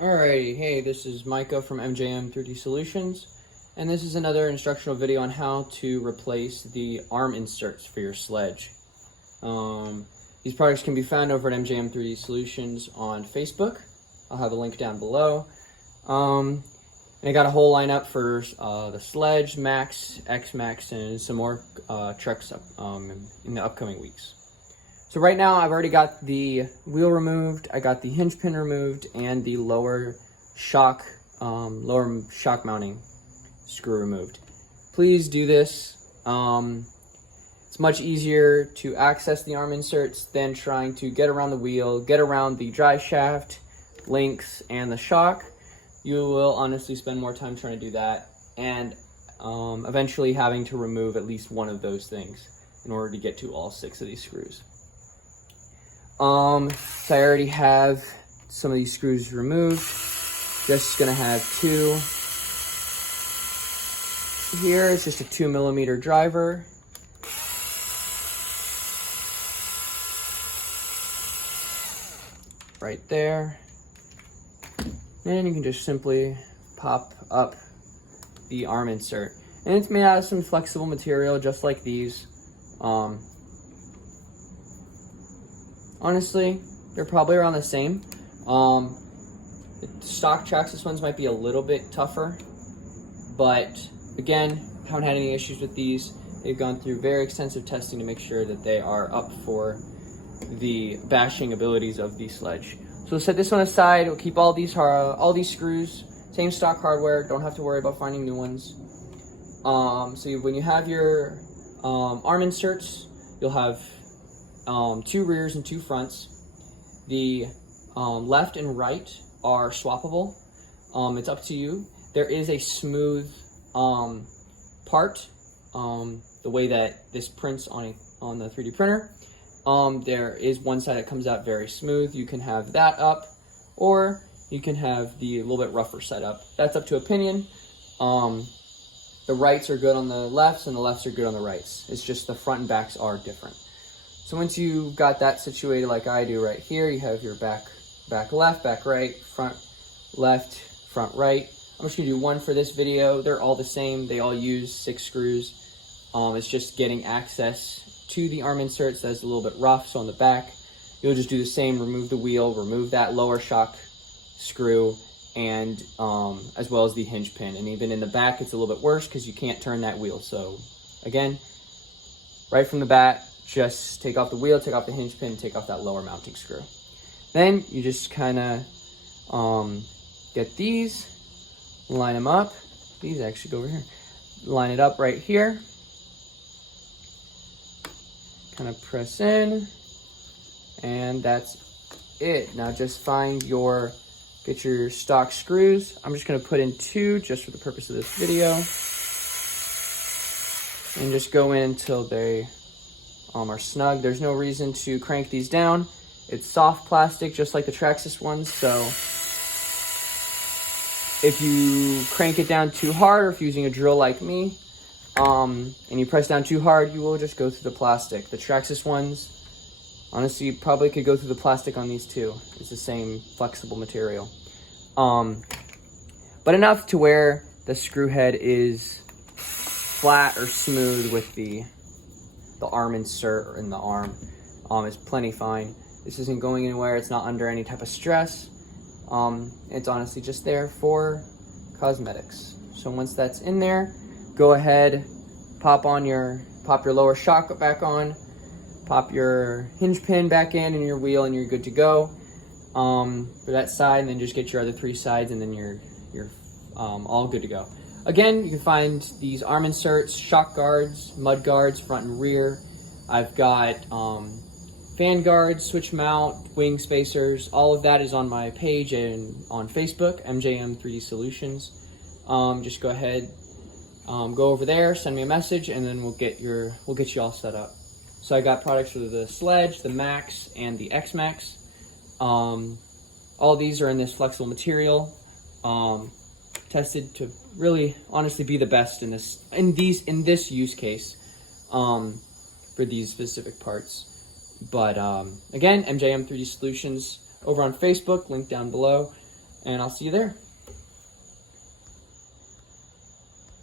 Alrighty, hey, this is Micah from MJM3DSolution's, and this is another instructional video on how to replace the arm inserts for your sledge. These products can be found over at MJM3DSolution's on Facebook. I'll have a link down below. And I got a whole lineup for the Sledge, Max, X-Max, and some more trucks in the upcoming weeks. So right now I've already got the wheel removed, I got the hinge pin removed, and the lower shock mounting screw removed. Please do this. It's much easier to access the arm inserts than trying to get around the wheel, get around the drive shaft, links, and the shock. You will honestly spend more time trying to do that, and eventually having to remove at least one of those things in order to get to all 6 of these screws. So I already have some of these screws removed. Just gonna have 2 here. It's just a 2mm driver. Right there. And you can just simply pop up the arm insert. And it's made out of some flexible material, just like these. Honestly, they're probably around the same. The stock Traxxas ones might be a little bit tougher, but again, haven't had any issues with these. They've gone through very extensive testing to make sure that they are up for the bashing abilities of the Sledge. So we'll set this one aside. We'll keep all these screws, same stock hardware. Don't have to worry about finding new ones. So when you have your arm inserts, you'll have 2 rears and 2 fronts. The left and right are swappable. It's up to you. There is a smooth part, the way that this prints on the 3D printer. There is one side that comes out very smooth. You can have that up, or you can have the little bit rougher setup. That's up to opinion. The rights are good on the lefts, and the lefts are good on the rights. It's just the front and backs are different. So once you've got that situated like I do right here, you have your back left, back right, front left, front right. I'm just gonna do one for this video. They're all the same. They all use 6 screws. It's just getting access to the arm inserts that's a little bit rough. So on the back, you'll just do the same, remove the wheel, remove that lower shock screw, and as well as the hinge pin. And even in the back, it's a little bit worse because you can't turn that wheel. So again, right from the bat, just take off the wheel, take off the hinge pin, take off that lower mounting screw. Then you just kind of get these, line them up. These actually go over here. Line it up right here. Kind of press in, and that's it. Now just get your stock screws. I'm just going to put in 2 just for the purpose of this video, and just go in until they are snug. There's no reason to crank these down. It's soft plastic, just like the Traxxas ones, so if you crank it down too hard, or if you're using a drill like me, and you press down too hard, you will just go through the plastic. The Traxxas ones, honestly, you probably could go through the plastic on these too. It's the same flexible material. But enough to where the screw head is flat or smooth with the arm insert in the arm. It's plenty fine. This isn't going anywhere. It's not under any type of stress. It's honestly just there for cosmetics. So once that's in there, go ahead, pop your lower shock back on, pop your hinge pin back in your wheel, and you're good to go for that side. And then just get your other 3 sides, and then you're all good to go. Again, you can find these arm inserts, shock guards, mud guards, front and rear. I've got fan guards, switch mount, wing spacers. All of that is on my page and on Facebook, MJM3DSolution's. Just go ahead, go over there, send me a message, and then we'll get you all set up. So I got products for the Sledge, the Max, and the X-Max. All these are in this flexible material. Tested to really honestly be the best in this use case for these specific parts. But again, MJM3DSolution's over on Facebook, link down below. and I'll see you there.